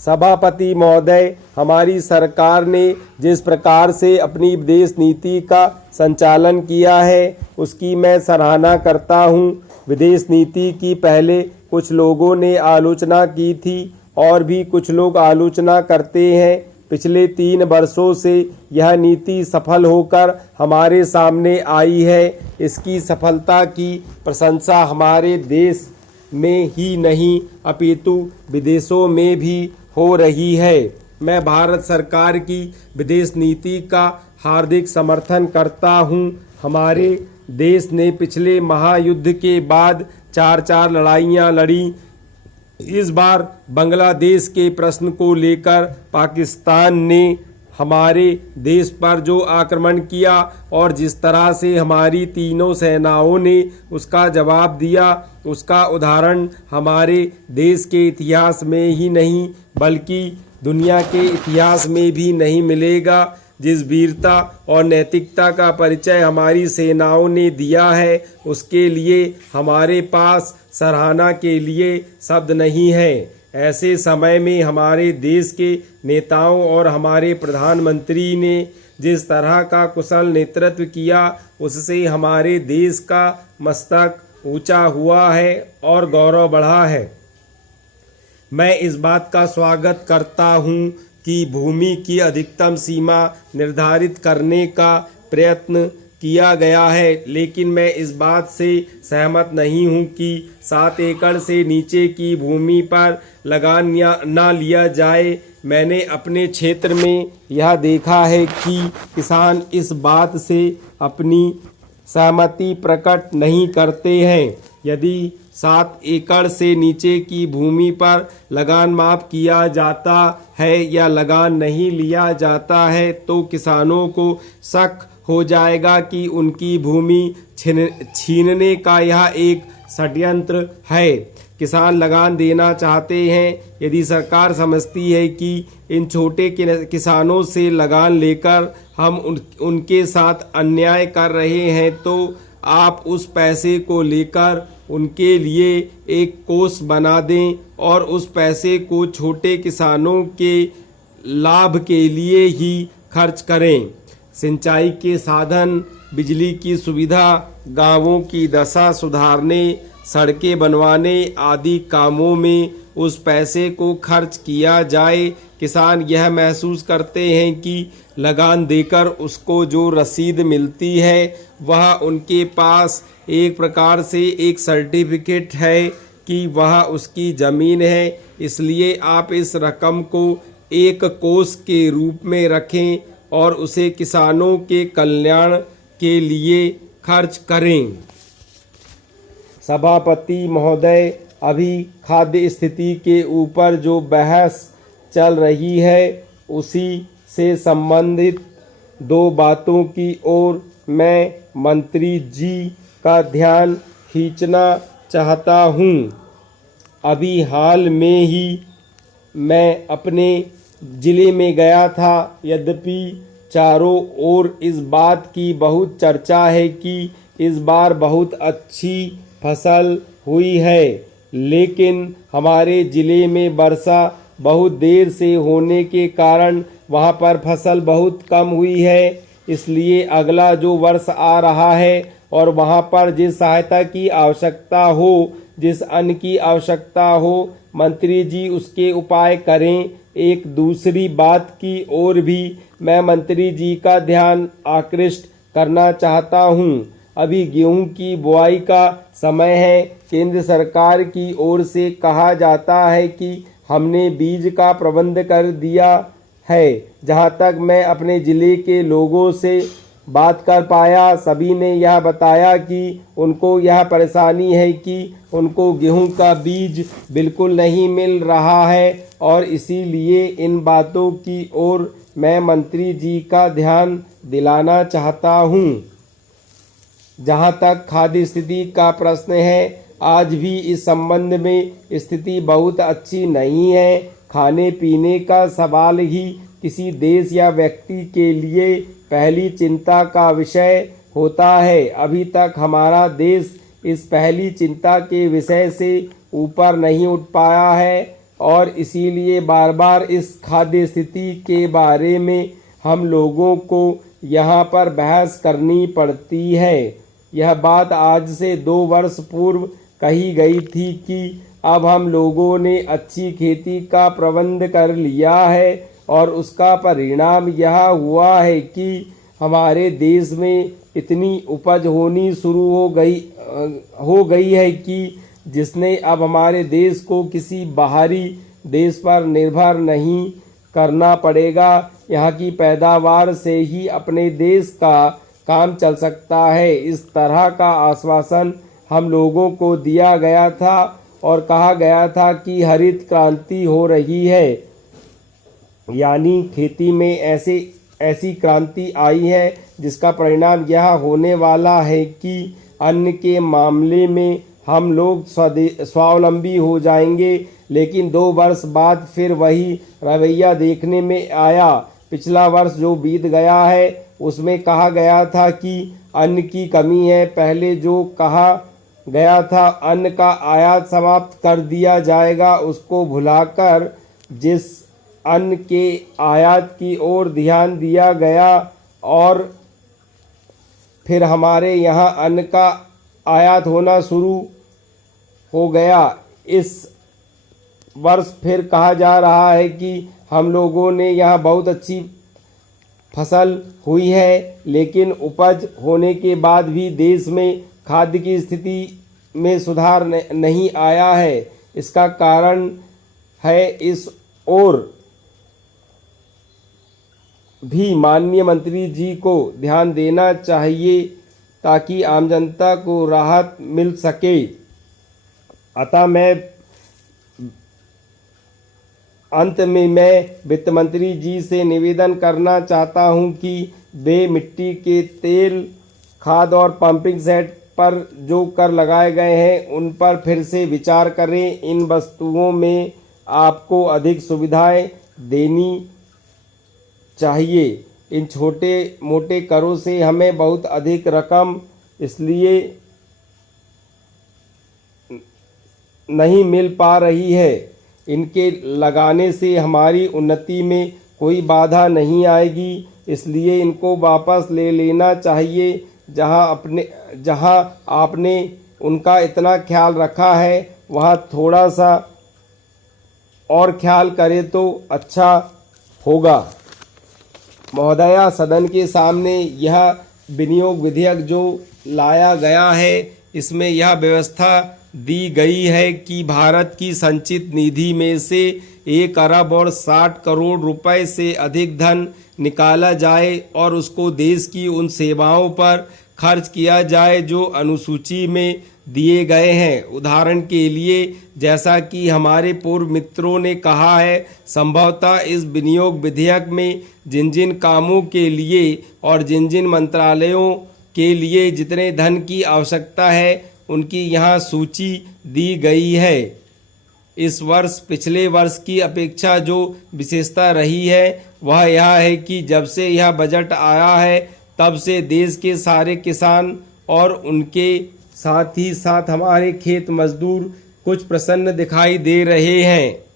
सभापति महोदय, हमारी सरकार ने जिस प्रकार से अपनी विदेश नीति का संचालन किया है उसकी मैं सराहना करता हूं। विदेश नीति की पहले कुछ लोगों ने आलोचना की थी और भी कुछ लोग आलोचना करते हैं। पिछले 3 वर्षों से यह नीति सफल होकर हमारे सामने आई है। इसकी सफलता की प्रशंसा हमारे देश में ही नहीं अपितु विदेशों में भी हो रही है। मैं भारत सरकार की विदेश नीति का हार्दिक समर्थन करता हूं। हमारे देश ने पिछले महायुद्ध के बाद 4 लड़ाइयां लड़ी। इस बार बांग्लादेश के प्रश्न को लेकर पाकिस्तान ने हमारे देश पर जो आक्रमण किया और जिस तरह से हमारी तीनों सेनाओं ने उसका जवाब दिया, उसका उदाहरण हमारे देश के इतिहास में ही नहीं बल्कि दुनिया के इतिहास में भी नहीं मिलेगा। जिस वीरता और नैतिकता का परिचय हमारी सेनाओं ने दिया है उसके लिए हमारे पास सराहना के लिए शब्द नहीं है। ऐसे समय में हमारे देश के नेताओं और हमारे प्रधानमंत्री ने जिस तरह का कुशल नेतृत्व किया उससे हमारे देश का मस्तक ऊंचा हुआ है और गौरव बढ़ा है। मैं इस बात का स्वागत करता हूं कि भूमि की अधिकतम सीमा निर्धारित करने का प्रयत्न किया गया है, लेकिन मैं इस बात से सहमत नहीं हूं कि 7 एकड़ से नीचे की भूमि पर लगान ना लिया जाए। मैंने अपने क्षेत्र में यह देखा है कि किसान इस बात से अपनी सहमति प्रकट नहीं करते हैं। यदि 7 एकड़ से नीचे की भूमि पर लगान माफ किया जाता है या लगान नहीं लिया जाता है तो किसानों को शक हो जाएगा कि उनकी भूमि छीनने का यह एक षड्यंत्र है। किसान लगान देना चाहते हैं। यदि सरकार समझती है कि इन छोटे किसानों से लगान लेकर हम उनके साथ अन्याय कर रहे हैं तो आप उस पैसे को लेकर उनके लिए एक कोष बना दें और उस पैसे को छोटे किसानों के लाभ के लिए ही खर्च करें। सिंचाई के साधन, बिजली की सुविधा, गांवों की दशा सुधारने, सड़कें बनवाने आदि कामों में उस पैसे को खर्च किया जाए। किसान यह महसूस करते हैं कि लगान देकर उसको जो रसीद मिलती है वह उनके पास एक प्रकार से एक सर्टिफिकेट है कि वह उसकी ज़मीन है। इसलिए आप इस रकम को एक कोष के रूप में रखें और उसे किसानों के कल्याण के लिए खर्च करें। सभापति महोदय, अभी खाद्य स्थिति के ऊपर जो बहस चल रही है उसी से संबंधित 2 बातों की ओर मैं मंत्री जी का ध्यान खींचना चाहता हूँ। अभी हाल में ही मैं अपने ज़िले में गया था। यद्यपि चारों ओर इस बात की बहुत चर्चा है कि इस बार बहुत अच्छी फसल हुई है, लेकिन हमारे ज़िले में वर्षा बहुत देर से होने के कारण वहाँ पर फसल बहुत कम हुई है। इसलिए अगला जो वर्ष आ रहा है और वहाँ पर जिस सहायता की आवश्यकता हो, जिस अन्न की आवश्यकता हो, मंत्री जी उसके उपाय करें। एक दूसरी बात की ओर भी मैं मंत्री जी का ध्यान आकृष्ट करना चाहता हूँ। अभी गेहूं की बुआई का समय है। केंद्र सरकार की ओर से कहा जाता है कि हमने बीज का प्रबंध कर दिया है। जहाँ तक मैं अपने ज़िले के लोगों से बात कर पाया, सभी ने यह बताया कि उनको यह परेशानी है कि उनको गेहूं का बीज बिल्कुल नहीं मिल रहा है और इसीलिए इन बातों की ओर मैं मंत्री जी का ध्यान दिलाना चाहता हूं। जहां तक खाद्य स्थिति का प्रश्न है, आज भी इस संबंध में स्थिति बहुत अच्छी नहीं है। खाने पीने का सवाल ही किसी देश या व्यक्ति के लिए पहली चिंता का विषय होता है। अभी तक हमारा देश इस पहली चिंता के विषय से ऊपर नहीं उठ पाया है। और इसीलिए बार बार इस खाद्य स्थिति के बारे में हम लोगों को यहाँ पर बहस करनी पड़ती है। यह बात आज से 2 वर्ष पूर्व कही गई थी कि अब हम लोगों ने अच्छी खेती का प्रबंध कर लिया है और उसका परिणाम यह हुआ है कि हमारे देश में इतनी उपज होनी शुरू हो गई है कि जिसने अब हमारे देश को किसी बाहरी देश पर निर्भर नहीं करना पड़ेगा। यहाँ की पैदावार से ही अपने देश का काम चल सकता है। इस तरह का आश्वासन हम लोगों को दिया गया था और कहा गया था कि हरित क्रांति हो रही है, यानी खेती में ऐसी क्रांति आई है जिसका परिणाम यह होने वाला है कि अन्न के मामले में हम लोग स्वावलंबी हो जाएंगे। लेकिन 2 वर्ष बाद फिर वही रवैया देखने में आया। पिछला वर्ष जो बीत गया है उसमें कहा गया था कि अन्न की कमी है। पहले जो कहा गया था अन्न का आयात समाप्त कर दिया जाएगा, उसको भुलाकर जिस अन्न के आयात की ओर ध्यान दिया गया और फिर हमारे यहाँ अन्न का आयात होना शुरू हो गया। इस वर्ष फिर कहा जा रहा है कि हम लोगों ने यहाँ बहुत अच्छी फसल हुई है, लेकिन उपज होने के बाद भी देश में खाद्य की स्थिति में सुधार नहीं आया है। इसका कारण है इस ओर भी माननीय मंत्री जी को ध्यान देना चाहिए ताकि आम जनता को राहत मिल सके। अतः अंत में मैं वित्त मंत्री जी से निवेदन करना चाहता हूं कि वे मिट्टी के तेल, खाद और पंपिंग सेट पर जो कर लगाए गए हैं उन पर फिर से विचार करें। इन वस्तुओं में आपको अधिक सुविधाएं देनी चाहिए। इन छोटे मोटे करों से हमें बहुत अधिक रकम इसलिए नहीं मिल पा रही है। इनके लगाने से हमारी उन्नति में कोई बाधा नहीं आएगी, इसलिए इनको वापस ले लेना चाहिए। जहां आपने उनका इतना ख्याल रखा है वहां थोड़ा सा और ख्याल करें तो अच्छा होगा। महोदया, सदन के सामने यह विनियोग विधेयक जो लाया गया है इसमें यह व्यवस्था दी गई है कि भारत की संचित निधि में से 1 अरब और 60 करोड़ रुपए से अधिक धन निकाला जाए और उसको देश की उन सेवाओं पर खर्च किया जाए जो अनुसूची में दिए गए हैं। उदाहरण के लिए जैसा कि हमारे पूर्व मित्रों ने कहा है, संभवतः इस विनियोग विधेयक में जिन जिन कामों के लिए और जिन जिन मंत्रालयों के लिए जितने धन की आवश्यकता है उनकी यहाँ सूची दी गई है। इस वर्ष पिछले वर्ष की अपेक्षा जो विशेषता रही है वह यह है कि जब से यह बजट आया है तब से देश के सारे किसान और उनके साथ ही साथ हमारे खेत मजदूर कुछ प्रसन्न दिखाई दे रहे हैं।